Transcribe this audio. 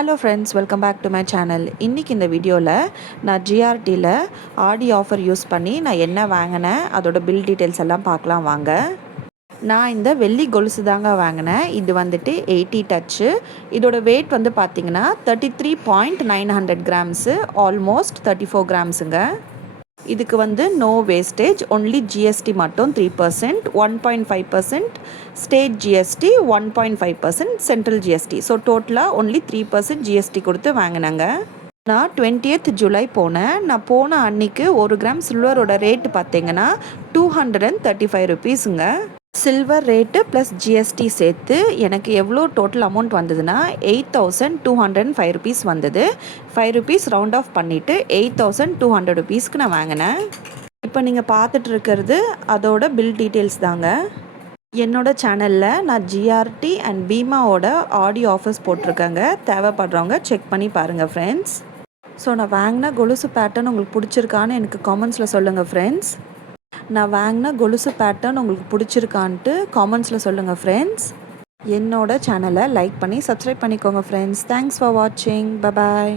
Hello friends, welcome back to my channel. இன்றைக்கி இந்த வீடியோவில் நான் ஜிஆர்டியில் ஆடி ஆஃபர் யூஸ் பண்ணி நான் என்ன வாங்கினேன், அதோட பில் டீட்டெயில்ஸ் எல்லாம் பார்க்கலாம் வாங்க. நான் இந்த வெள்ளி கொலுசு தாங்க வாங்கினேன். இது வந்துட்டு 80 டச்சு. இதோட வெயிட் வந்து பார்த்திங்கன்னா 33.900 கிராம்ஸு, ஆல்மோஸ்ட் 34 கிராம்ஸுங்க. இதுக்கு வந்து நோ வேஸ்டேஜ், ஒன்லி ஜிஎஸ்டி மட்டும் 3%, 1.5% state GST, 1.5% central GST. So டோட்டலாக ஒன்லி 3% ஜிஎஸ்டி கொடுத்து வாங்கினாங்க. நான் 20th ஜூலை போனேன். நான் போன அன்னைக்கு 1 கிராம் சில்வரோட ரேட்டு பார்த்தீங்கன்னா 235 ருபீஸுங்க. சில்வர் ரேட்டு ப்ளஸ் ஜிஎஸ்டி சேர்த்து எனக்கு எவ்வளோ டோட்டல் அமௌண்ட் வந்ததுன்னா 8205 ருபீஸ் வந்தது. 5 ருபீஸ் ரவுண்ட் ஆஃப் பண்ணிவிட்டு 8200 ருபீஸ்க்கு நான் வாங்கினேன். இப்போ நீங்கள் பார்த்துட்டு இருக்கிறது அதோட பில் டீட்டெயில்ஸ் தாங்க. என்னோட சேனலில் நான் ஜிஆர்டி அண்ட் பீமாவோட ஆடியோ ஆஃபர்ஸ் போட்டிருக்கேங்க. தேவைப்படுறவங்க செக் பண்ணி பாருங்கள் ஃப்ரெண்ட்ஸ். ஸோ நான் வாங்கின கொலுசு பேட்டர்ன் உங்களுக்கு பிடிச்சிருக்கான்னு எனக்கு காமெண்ட்ஸில் சொல்லுங்கள் ஃப்ரெண்ட்ஸ். நான் வாங்கின கொலுசு பேட்டர்ன் உங்களுக்கு பிடிச்சிருக்கான்ட்டு காமெண்ட்ஸில் சொல்லுங்கள் ஃப்ரெண்ட்ஸ். என்னோட சேனலை லைக் பண்ணி சப்ஸ்கிரைப் பண்ணிக்கோங்க ஃப்ரெண்ட்ஸ். தேங்க்ஸ் ஃபார் வாட்சிங். Bye bye.